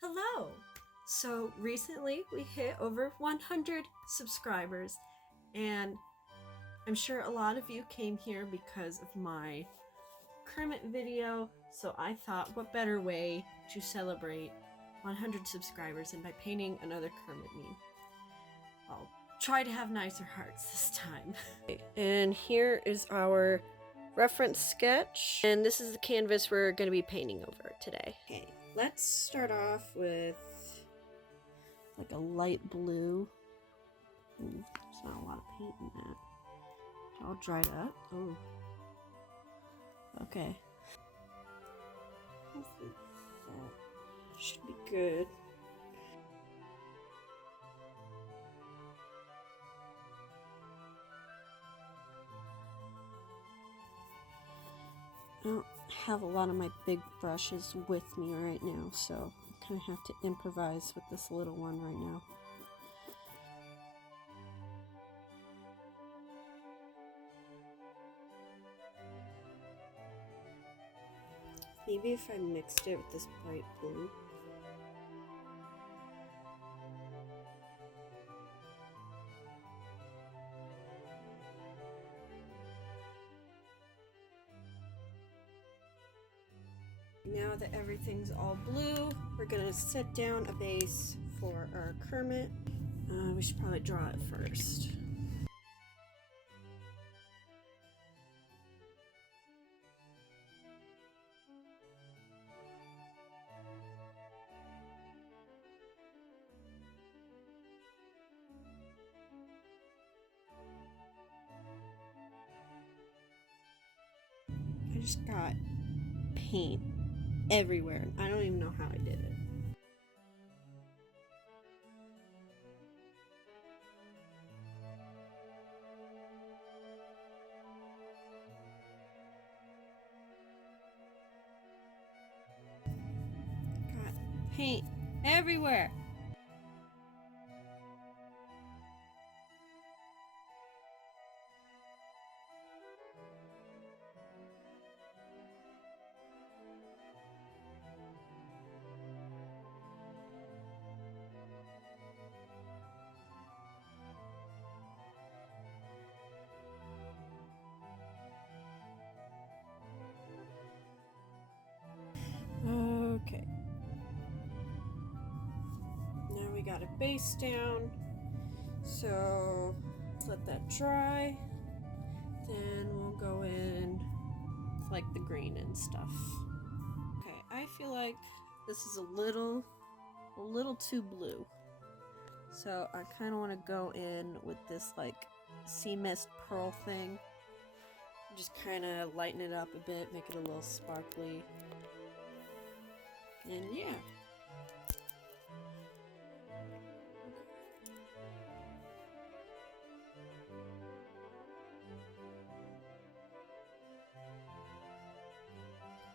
Hello! So recently we hit over 100 subscribers, and I'm sure a lot of you came here because of my Kermit video, so I thought what better way to celebrate 100 subscribers than by painting another Kermit meme. I'll try to have nicer hearts this time. And here is our reference sketch, and this is the canvas we're going to be painting over today. Okay, let's start off with like a light blue. There's not a lot of paint in that. It's all dried up. Oh. Okay. Hopefully that should be good. I don't have a lot of my big brushes with me right now, so I kind of have to improvise with this little one right now. Maybe if I mixed it with this bright blue. Now that everything's all blue, we're gonna set down a base for our Kermit. We should probably draw it first. I just got paint everywhere. I don't even know how I did it. Got paint everywhere. Okay. Now we got a base down. So let's let that dry. Then we'll go in with like the green and stuff. Okay, I feel like this is a little too blue. So I kind of want to go in with this like sea mist pearl thing. Just kind of lighten it up a bit, make it a little sparkly. And yeah.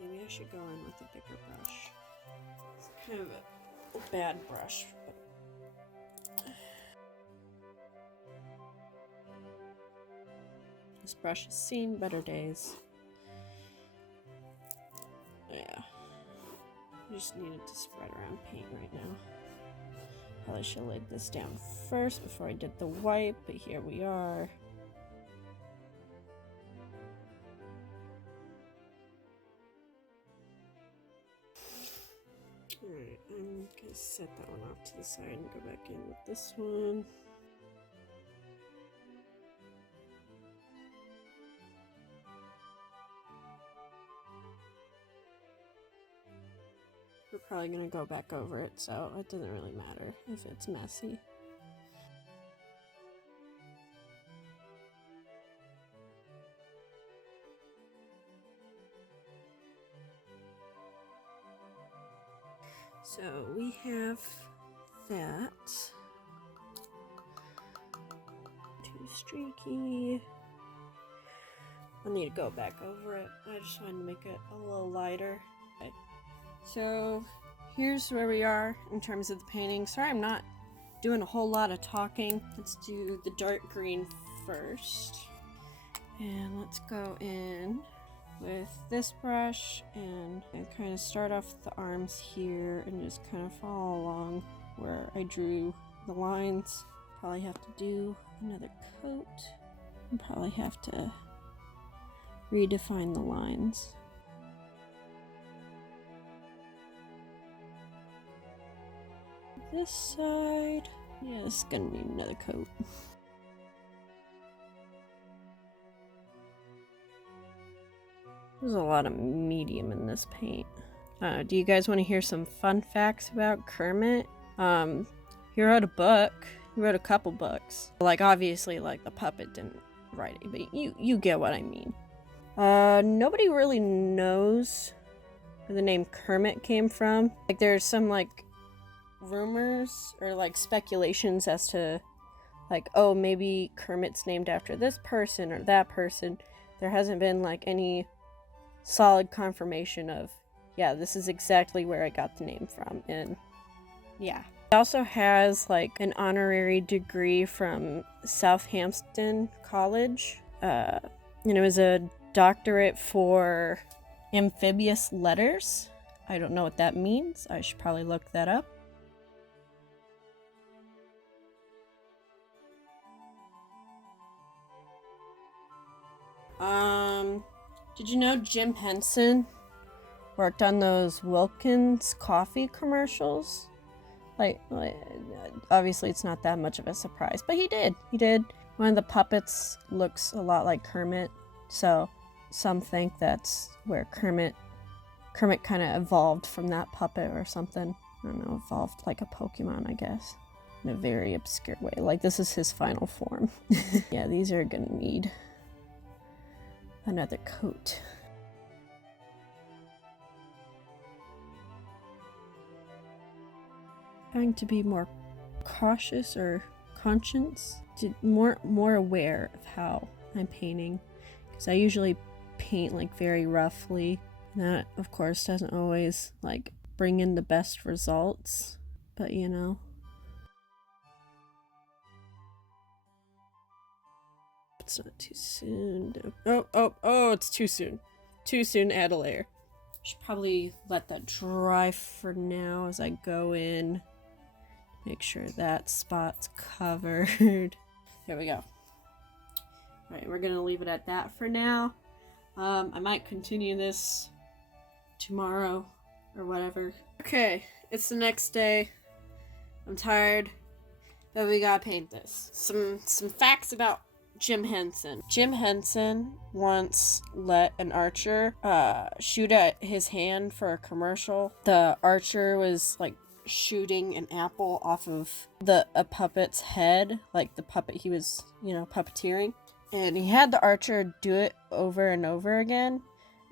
Maybe I should go in with a bigger brush. It's kind of a bad brush, but this brush has seen better days. Yeah. I just needed to spread around paint right now. Probably should have laid this down first before I did the white, but here we are. Alright, I'm gonna set that one off to the side and go back in with this one. We're probably gonna go back over it, so it doesn't really matter if it's messy. So we have that. Too streaky. I'll need to go back over it. I just wanted to make it a little lighter. Okay. So here's where we are in terms of the painting. Sorry I'm not doing a whole lot of talking. Let's do the dark green first. And let's go in with this brush, and I kind of start off the arms here and just kind of follow along where I drew the lines. Probably have to do another coat and probably have to redefine the lines. This side, yeah, this is gonna need another coat. There's a lot of medium in this paint. Do you guys want to hear some fun facts about Kermit? He wrote a book. He wrote a couple books. Like, obviously, like, the puppet didn't write it, but you get what I mean. Nobody really knows where the name Kermit came from. Like, there's some, like, rumors or, like, speculations as to, like, oh, maybe Kermit's named after this person or that person. There hasn't been, like, any solid confirmation of, yeah, this is exactly where I got the name from, and yeah. He also has, like, an honorary degree from Southampton College. And it was a doctorate for amphibious letters. I don't know what that means. I should probably look that up. Did you know Jim Henson worked on those Wilkins coffee commercials? Like, obviously it's not that much of a surprise, but he did. One of the puppets looks a lot like Kermit, so some think that's where Kermit kind of evolved from that puppet or something. I don't know, evolved like a Pokemon, I guess, in a very obscure way. Like, this is his final form. Yeah, these are gonna need another coat. Trying to be more cautious or conscious, more aware of how I'm painting, because I usually paint like very roughly. That, of course, doesn't always like bring in the best results, but you know. It's not too soon. Oh, it's too soon. Too soon to add a layer. Should probably let that dry for now as I go in. Make sure that spot's covered. There we go. Alright, we're gonna leave it at that for now. I might continue this tomorrow or whatever. Okay, it's the next day. I'm tired, but we gotta paint this. Some facts about Jim Henson. Jim Henson once let an archer shoot at his hand for a commercial. The archer was like shooting an apple off of a puppet's head, like the puppet he was, puppeteering. And he had the archer do it over and over again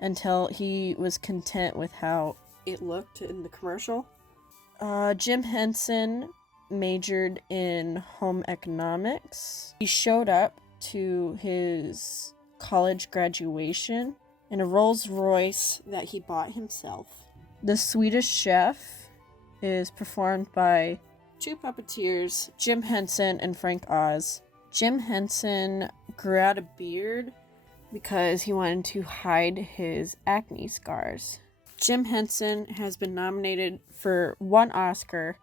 until he was content with how it looked in the commercial. Jim Henson majored in home economics. He showed up to his college graduation in a Rolls Royce that he bought himself. The Swedish Chef is performed by two puppeteers, Jim Henson and Frank Oz. Jim Henson grew out a beard because he wanted to hide his acne scars. Jim Henson has been nominated for one Oscar,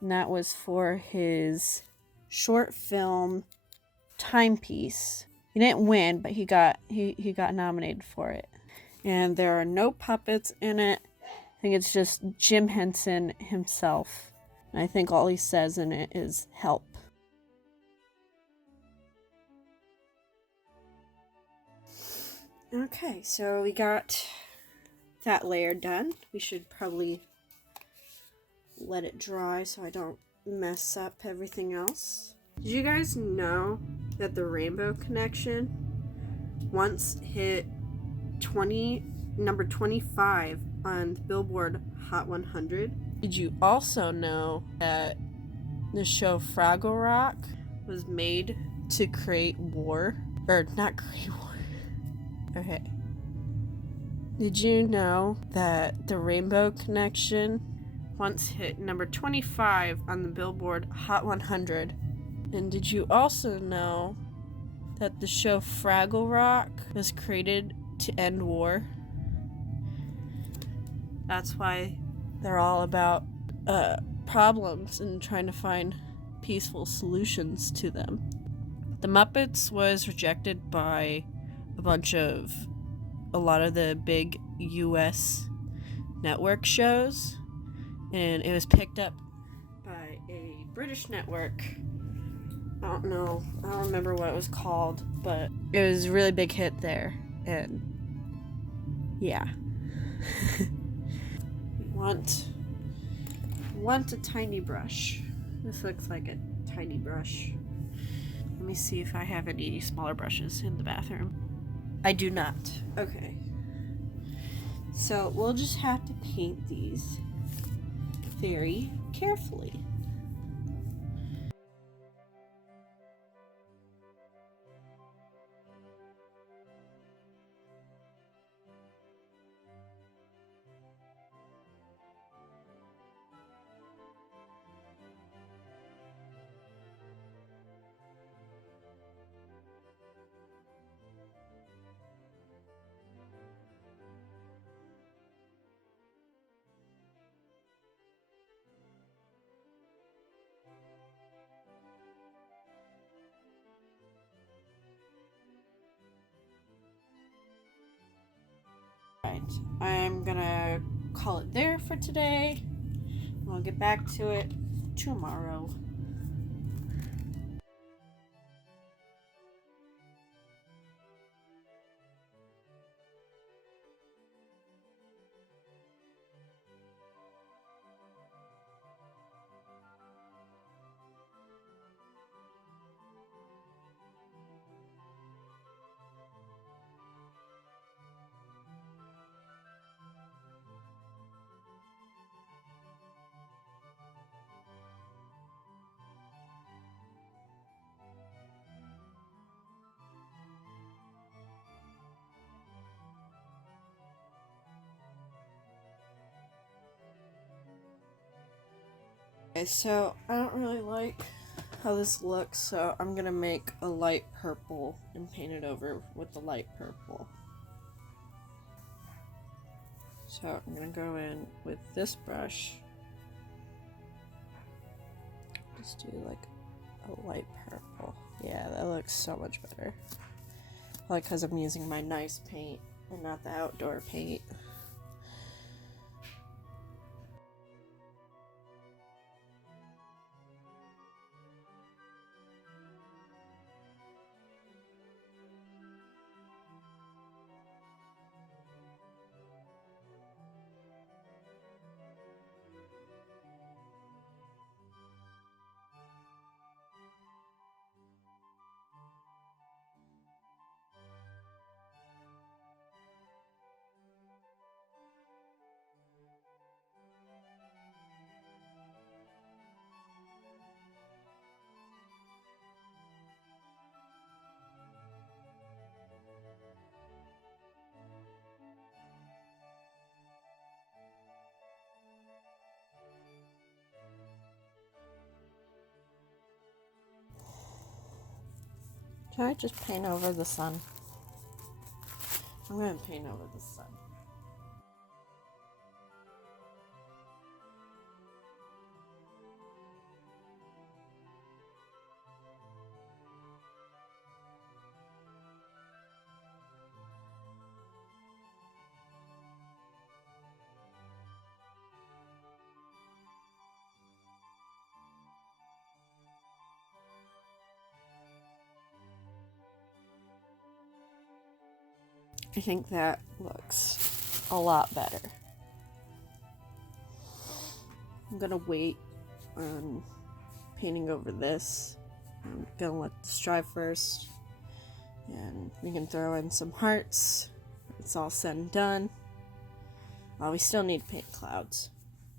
and that was for his short film Timepiece. He didn't win, but he got nominated for it. And there are no puppets in it. I think it's just Jim Henson himself. And I think all he says in it is help. Okay, so we got that layer done. We should probably let it dry so I don't mess up everything else. Did you guys know that the Rainbow Connection once hit number 25 on the Billboard Hot 100? Did you also know that the show Fraggle Rock was made to create war? Or not create war. Okay. Did you know that the Rainbow Connection once hit number 25 on the Billboard Hot 100? And did you also know that the show Fraggle Rock was created to end war. That's why they're all about problems and trying to find peaceful solutions to them. The Muppets was rejected by a lot of the big US network shows, and it was picked up by a British network. I don't remember what it was called, but it was a really big hit there, and yeah. want a tiny brush. This looks like a tiny brush. Let me see if I have any smaller brushes in the bathroom. I do not. Okay. So we'll just have to paint these very carefully. Right, I'm gonna call it there for today. I'll get back to it tomorrow. Okay, so I don't really like how this looks, so I'm gonna make a light purple and paint it over with the light purple. So I'm gonna go in with this brush. Just do like a light purple. Yeah, that looks so much better. Like, because I'm using my nice paint and not the outdoor paint. Should I just paint over the sun? I'm gonna paint over the sun. I think that looks a lot better. I'm gonna wait on painting over this. I'm gonna let this dry first, and we can throw in some hearts. It's all said and done. We still need to paint clouds.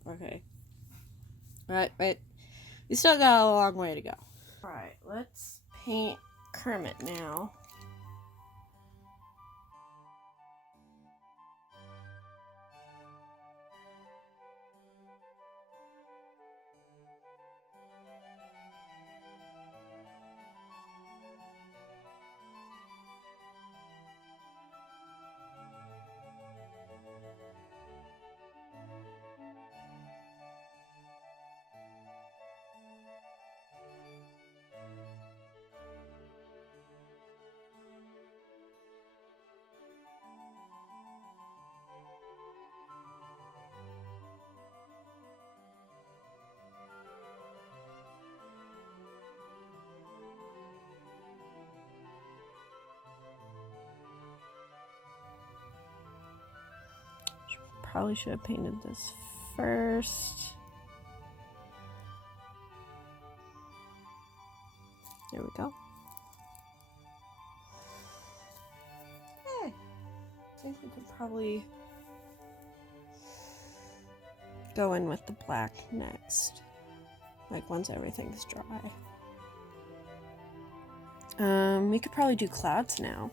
Okay. Alright, wait. We still got a long way to go. Alright, let's paint Kermit now. probably should have painted this first. There we go. Hey, I think we could probably go in with the black next, like once everything's dry. We could probably do clouds now.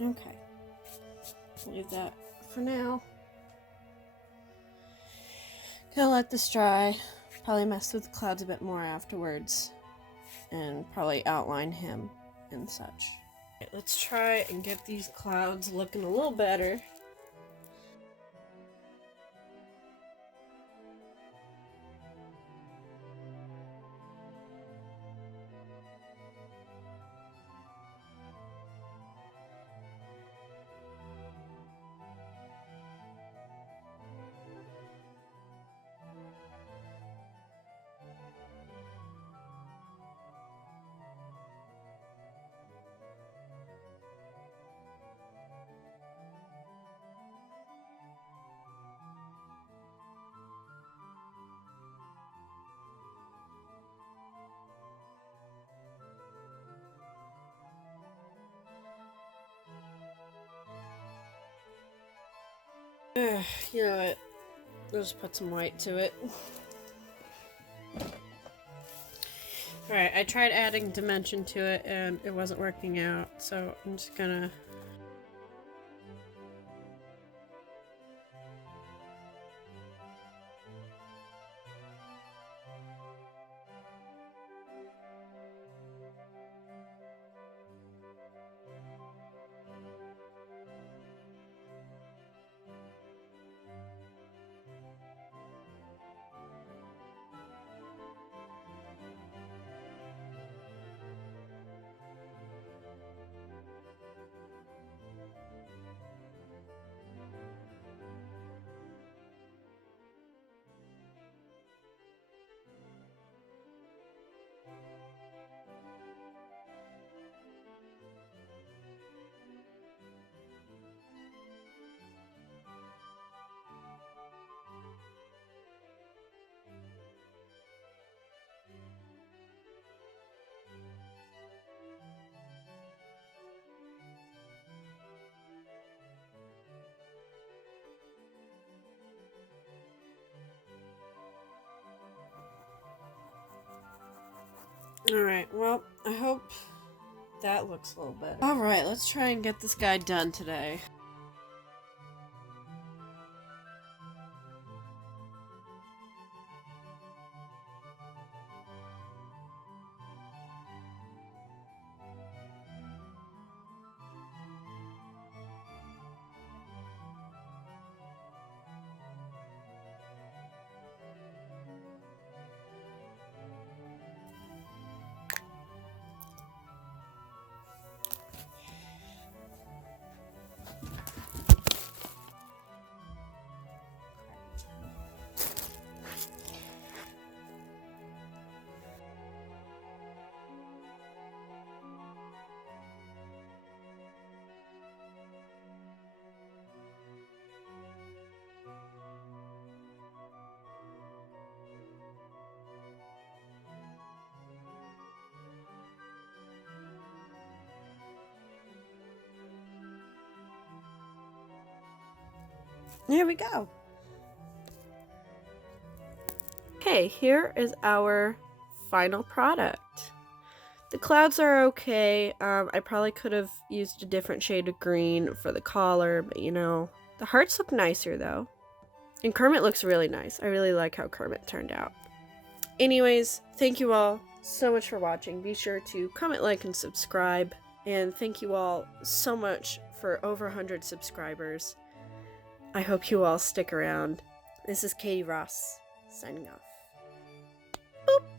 Okay, leave that for now. Gonna let this dry. Probably mess with the clouds a bit more afterwards, and probably outline him and such. Okay, let's try and get these clouds looking a little better. You know what? I'll just put some white to it. Alright, I tried adding dimension to it and it wasn't working out, so I'm just gonna... Alright, well, I hope that looks a little better. Alright, let's try and get this guy done today. Here we go. Okay, here is our final product. The clouds are okay. I probably could have used a different shade of green for the collar, but you know, the hearts look nicer though. And Kermit looks really nice. I really like how Kermit turned out. Anyways, thank you all so much for watching. Be sure to comment, like, and subscribe. And thank you all so much for over 100 subscribers. I hope you all stick around. This is Katie Ross, signing off. Boop!